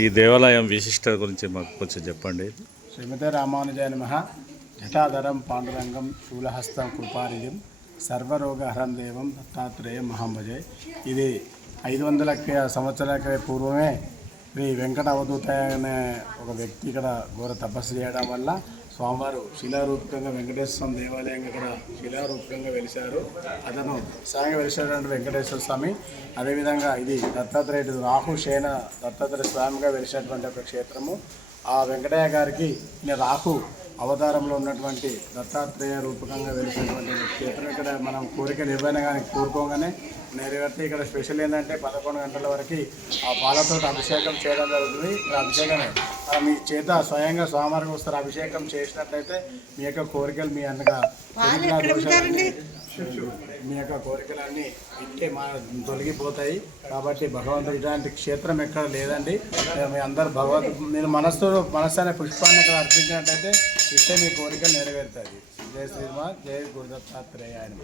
ఈ దేవాలయం విశిష్టత గురించి మాకు కొంచెం చెప్పండి. శ్రీమతే రామానుజాయ నమః. జటాధరం పాండురంగం శూలహస్తం కృపానిధిం సర్వరోగహరం దేవం దత్తాత్రేయ మహాంభజే. ఇది 500 సంవత్సరాల పూర్వమే శ్రీ వెంకట అవధూత అనే ఒక వ్యక్తి ఇక్కడ ఘోర తపస్సు చేయడం వల్ల స్వామివారు శిలారూపకంగా వెంకటేశ్వర స్వామి దేవాలయంగా ఇక్కడ శిలారూపకంగా వెలిశారు. అతను స్వయంగా వెలిసినటువంటి వెంకటేశ్వర స్వామి. అదేవిధంగా ఇది దత్తాత్రేయుడు రాహు శయన దత్తాత్రేయ స్వామిగా వెలిసినటువంటి ఒక క్షేత్రము. ఆ వెంకటయ్య గారికి రాహు అవతారంలో ఉన్నటువంటి దత్తాత్రేయ రూపకంగా వెలిసినటువంటి క్షేత్రం. ఇక్కడ మనం కోరిక నిర్వహణ కానీ కోరుకోగానే నెరవేర్తే ఇక్కడ స్పెషల్ ఏంటంటే 11 గంటల వరకు ఆ పాలతో అభిషేకం చేయడం జరుగుతుంది. అభిషేకమే మీ చేత స్వయంగా స్వామివారికి వస్తారు. అభిషేకం చేసినట్లయితే మీ యొక్క కోరికలు మీ అన్నగా మీ యొక్క కోరికలన్నీ ఇంకే తొలగిపోతాయి. కాబట్టి భగవంతుడు ఇలాంటి క్షేత్రం ఎక్కడ లేదండి. మీ అందరు మీరు మనస్సు అనే పుష్పాన్ని ఇక్కడ అర్పించినట్లయితే ఇట్టే మీ కోరికలు నెరవేరుతాయి. జయ శ్రీనివాస్, జయ గురుదత్తాత్రేయ ఆయన.